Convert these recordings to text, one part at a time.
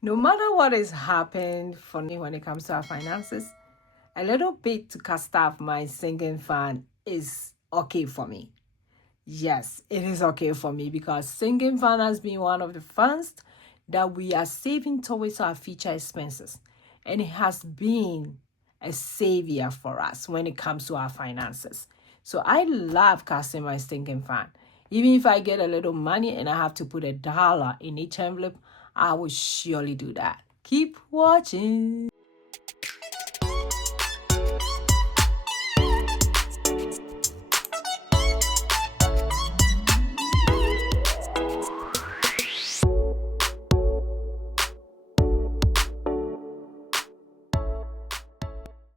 No matter what is happening for me when it comes to our finances, a little bit to cast off my sinking fund is okay for me. Yes, it is okay for me because sinking fund has been one of the funds that we are saving towards our future expenses. And it has been a savior for us when it comes to our finances. So I love casting my sinking fund. Even if I get a little money and I have to put $1 in each envelope, I will surely do that. Keep watching.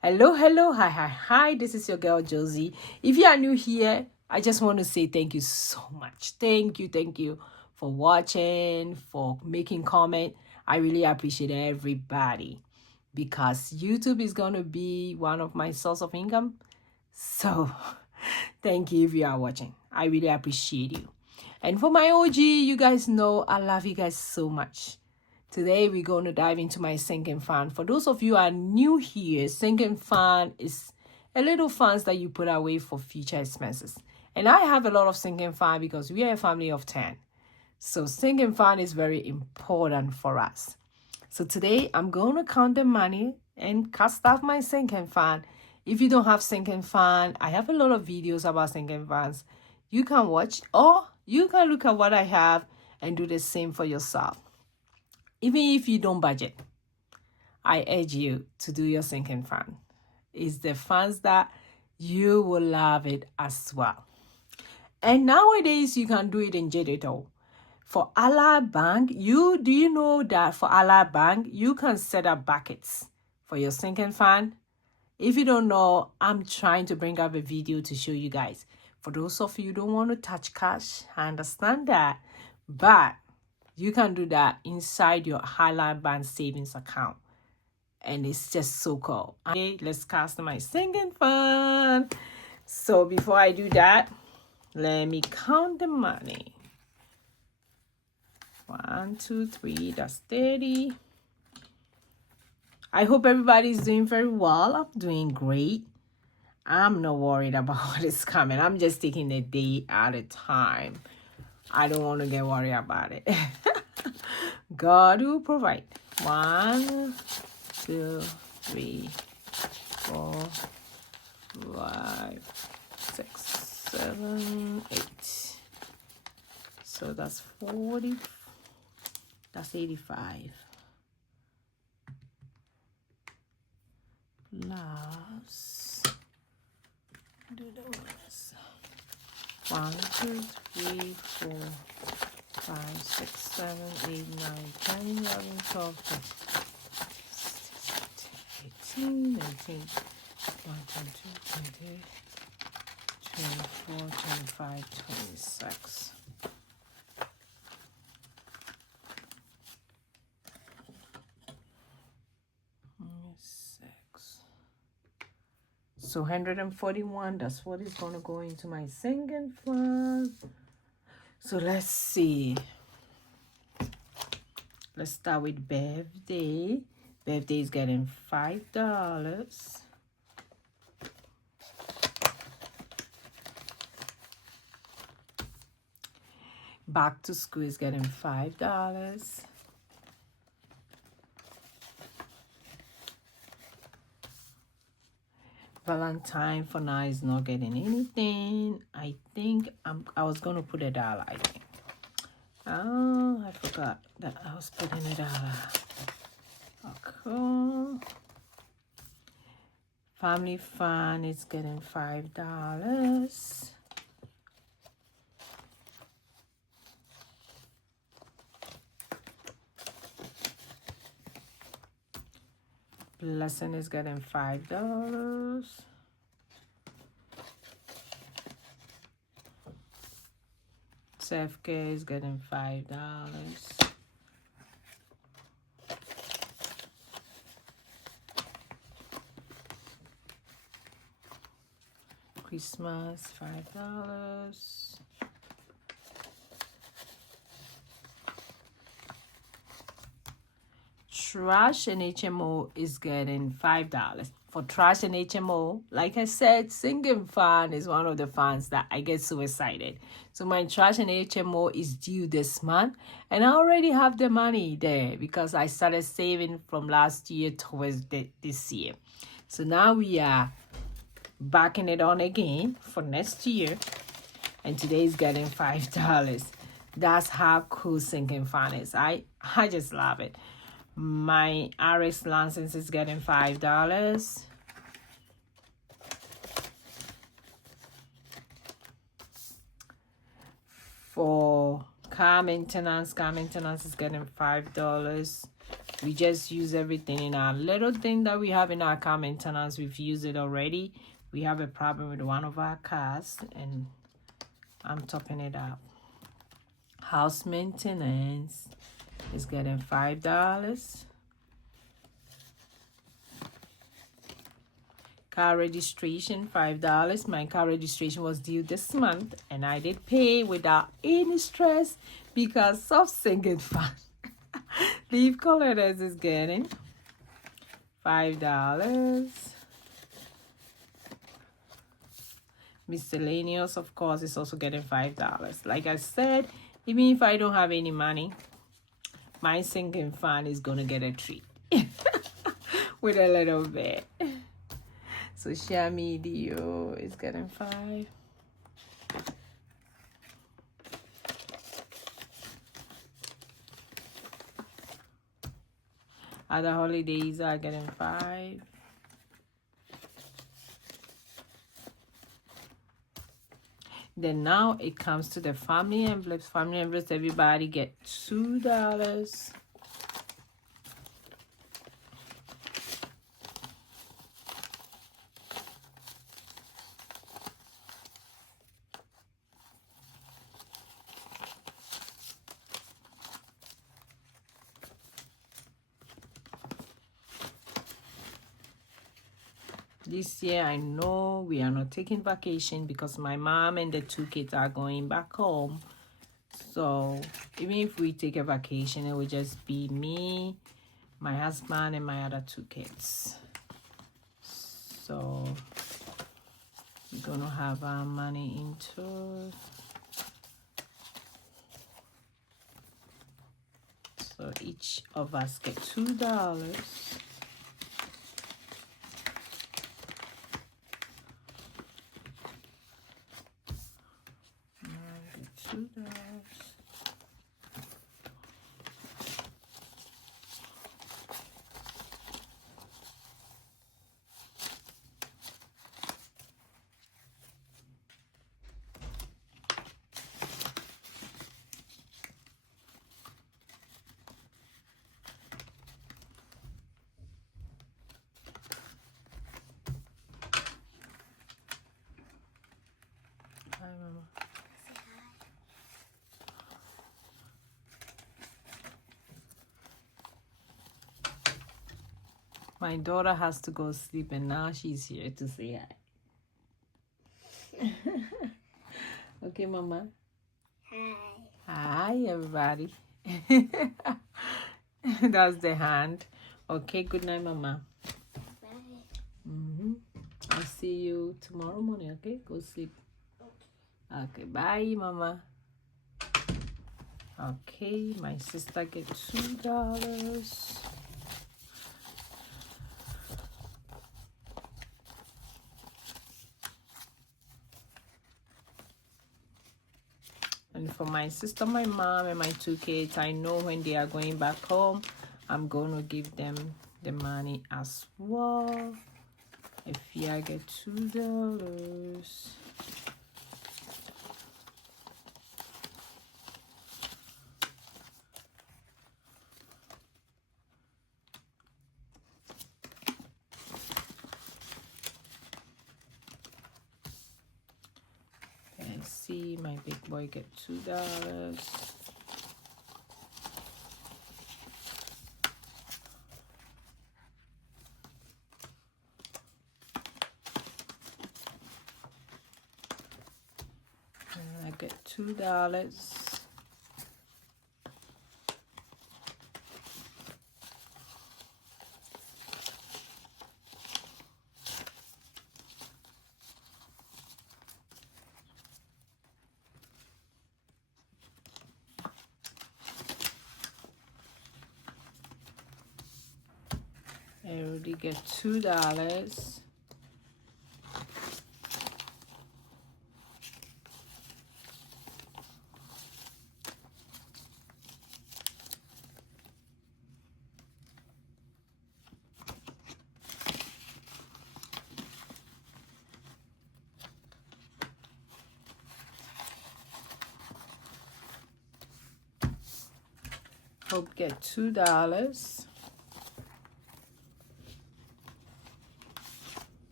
Hello, hello, hi, hi, hi. This is your girl Josy. If you are new here, I just want to say thank you so much. Thank you for watching, for making comment. I really appreciate everybody because YouTube is going to be one of my source of income. So, thank you if you are watching. I really appreciate you. And for my OG, you guys know I love you guys so much. Today we're going to dive into my sinking fund. For those of you who are new here, sinking fund is a little funds that you put away for future expenses. And I have a lot of sinking fund because we are a family of 10. So sinking fund is very important for us. So today I'm going to count the money and cast off my sinking fund. If you don't have sinking fund, I have a lot of videos about sinking funds. You can watch or you can look at what I have and do the same for yourself. Even if you don't budget, I urge you to do your sinking fund. It's the funds that you will love it as well. And nowadays you can do it in digital. For Ally Bank, do you know that for Ally Bank, you can set up buckets for your sinking fund? If you don't know, I'm trying to bring up a video to show you guys. For those of you who don't want to touch cash, I understand that. But you can do that inside your Ally Bank savings account. And it's just so cool. Okay, let's cast my sinking fund. So before I do that, let me count the money. 1, 2, 3, that's 30. I hope everybody's doing very well. I'm doing great. I'm not worried about what is coming. I'm just taking a day at a time. I don't want to get worried about it. God will provide. 1, 2, 3, 4, 5, 6, 7, 8. So that's 40. That's 85. Plus, do the ones. 1, 2, 3, 4, 5, 6, 7, 8, 9, 10, 11, 12, 13, 18, 19, 1, 22, 24, 25, 26. So 141, that's what is going to go into my sinking fund. So let's see. Let's start with birthday. Birthday is getting $5. Back to school is getting $5. Valentine for now is not getting anything. I think I was gonna put $1, I think. Oh, I forgot that I was putting $1. Okay. Family fun is getting $5. Blessing is getting $5. Self-care is getting $5. Christmas, $5. trash and HMO is getting $5. For trash and HMO, like I said, sinking fan is one of the fans that I get so excited. So my trash and HMO is due this month, and I already have the money there because I started saving from last year towards this year. So now we are backing it on again for next year, and today is getting $5. That's how cool sinking fan is. I just love it. My RX license is getting $5. For car maintenance is getting $5. We just use everything in our little thing that we have in our car maintenance. We've used it already. We have a problem with one of our cars, and I'm topping it up. House maintenance is getting $5. Car registration, $5. My car registration was due this month, and I did pay without any stress because of sinking fan. Leaf Colors is getting $5. Miscellaneous, of course, is also getting $5. Like I said, even if I don't have any money, my sinking fan is gonna get a treat with a little bit. Social media is getting $5. Other holidays are getting $5. Then now it comes to the family envelopes. Family envelopes, everybody get $2. This year, I know we are not taking vacation because my mom and the 2 kids are going back home. So even if we take a vacation, it will just be me, my husband, and my other 2 kids. So we're going to have our money into... So each of us get $2. Hi, Mama. My daughter has to go sleep, and now she's here to say hi. Okay, Mama. Hi. Hi, everybody. That's the hand. Okay, good night, Mama. Bye. I'll see you tomorrow morning, okay? Go sleep. Okay, bye, Mama. Okay, my sister gets $2. And for my sister, my mom, and my 2 kids, I know when they are going back home, I'm going to give them the money as well. If I get $2. And see, my big boy get $2. And I get $2. I already get $2. Hope get $2.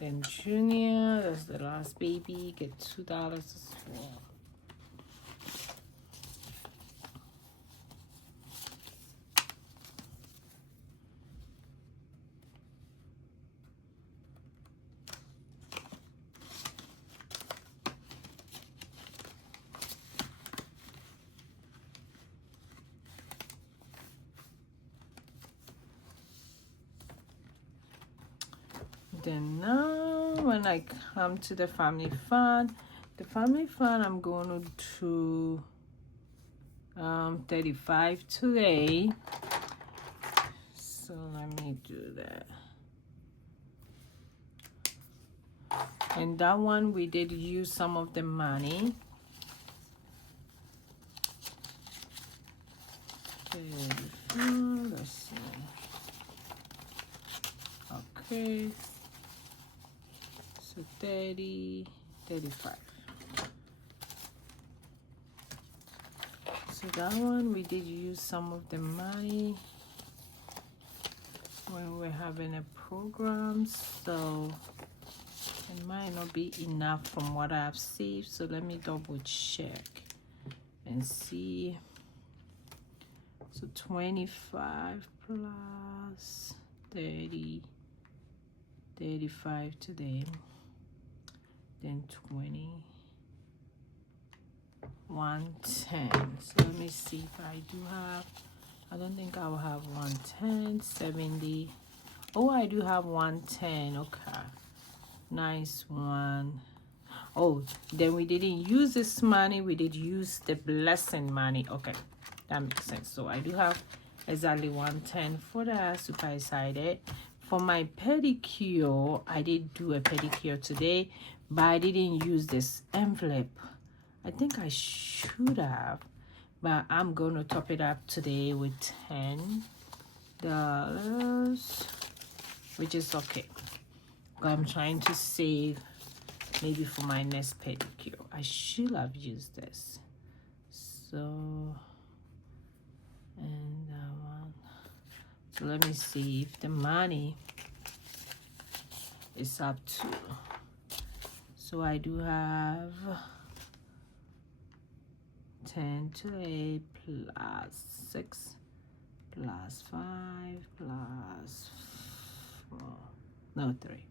Then Junior, that's the last baby, get $2 as well. Then now when I come to the family fund, I'm going to 35 today. So let me do that. And that one we did use some of the money. Let's see. Okay. So 30, 35. So that one we did use some of the money when we're having a program, so it might not be enough from what I've saved. So let me double check and see. So 25 plus 30, 35 today, then 20, 110. So let me see if I do have, I don't think I will have 110, 70. Oh, I do have 110. Okay, nice one. Oh, then we didn't use this money, we did use the blessing money. Okay, that makes sense. So I do have exactly 110 for that. Super excited. For my pedicure, I did do a pedicure today, but I didn't use this envelope. I think I should have, but I'm going to top it up today with $10, which is okay. I'm trying to save maybe for my next pedicure. I should have used this. So, and that one. So let me see if the money is up to. So I do have 10 to 8 plus 6 plus 5 plus 4. No, 3.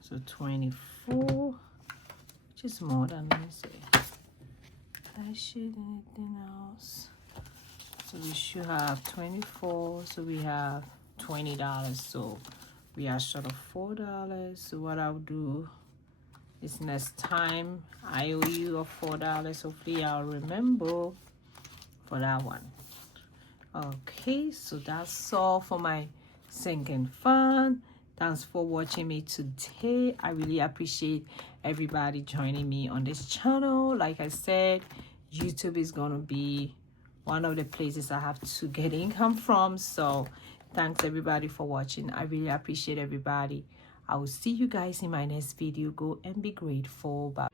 So 24, which is more than, let me say. I should anything else. So we should have 24. So we have $20. So we are short of $4. So what I'll do is next time I owe you of $4. Hopefully I'll remember for that one. Okay, so that's all for my sinking fund. Thanks for watching me today. I really appreciate everybody joining me on this channel. Like I said, YouTube is going to be one of the places I have to get income from. So thanks everybody for watching. I really appreciate everybody. I will see you guys in my next video. Go and be grateful. Bye.